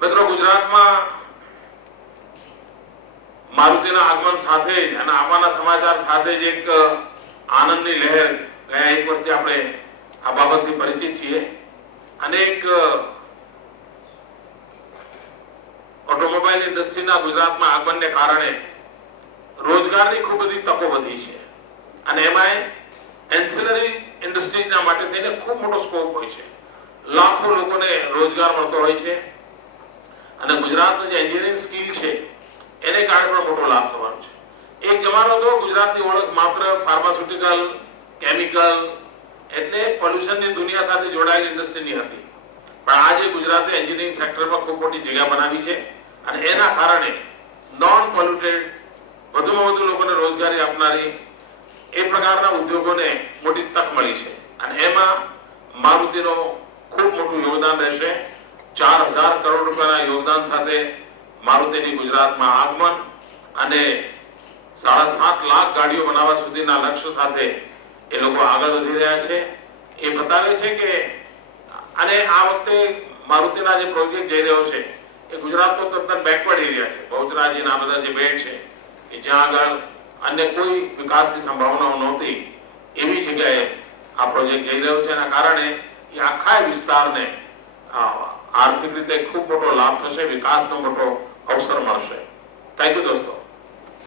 મિત્રો, ગુજરાતમાં મારુતિના આગમન સાથે અને આવવાના સમાચાર સાથે જ એક આનંદની લહેર ગયા એક વર્ષથી આપણે આ બાબતથી પરિચિત છીએ. અનેક ઓટોમોબાઈલ ઇન્ડસ્ટ્રીના ગુજરાતમાં આગમનને કારણે રોજગારની ખૂબ બધી તકો વધી છે અને એમાંય એન્સિલરી ઇન્ડસ્ટ્રીઝના માટે થઈને ખૂબ મોટો સ્કોપ હોય છે. લાખો લોકોને રોજગાર મળતો હોય છે અને ગુજરાતનું જે એન્જિનિયરિંગ સ્કિલ છે એને કારણે પણ મોટો લાભ થવાનો છે. એક જમાનો તો ગુજરાતની ઓળખ માત્ર ફાર્માસ્યુટિકલ, કેમિકલ એટલે પોલ્યુશનની દુનિયા સાથે જોડાયેલી ઇન્ડસ્ટ્રીની હતી, પણ આજે ગુજરાતે એન્જિનિયરિંગ સેક્ટરમાં ખૂબ મોટી જગ્યા બનાવી છે અને એના કારણે નોન પોલ્યુટેડ વધુમાં વધુ લોકોને રોજગારી આપનારી એ પ્રકારના ઉદ્યોગોને મોટી તક મળી છે અને એમાં મારુતિનો ખૂબ મોટું યોગદાન રહેશે. 4000 કરોડ રૂપિયાના યોગદાન સાથે મારુતિની ગુજરાતમાં આગમન અને 7.5 લાખ ગાડીઓ બનાવવા સુધીના લક્ષ્ય સાથે એ લોકો આગળ વધી રહ્યા છે. એ બતાવે છે કે અને આ વખતે મારુતિના જે પ્રોજેક્ટ જઈ રહ્યો છે એ ગુજરાતનો તદ્દન બેકવર્ડ એરિયા છે. બહુચરાજીના આ બધા જે બેલ્ટ છે કે જ્યાં આગળ અન્ય કોઈ વિકાસની સંભાવનાઓ નહોતી એવી જગ્યાએ આ પ્રોજેક્ટ જઈ રહ્યો છે. એના કારણે એ આખા વિસ્તારને આર્થિક રીતે ખૂબ મોટો લાભ થશે, વિકાસનો મોટો અવસર મળશે. થેન્ક યુ દોસ્તો.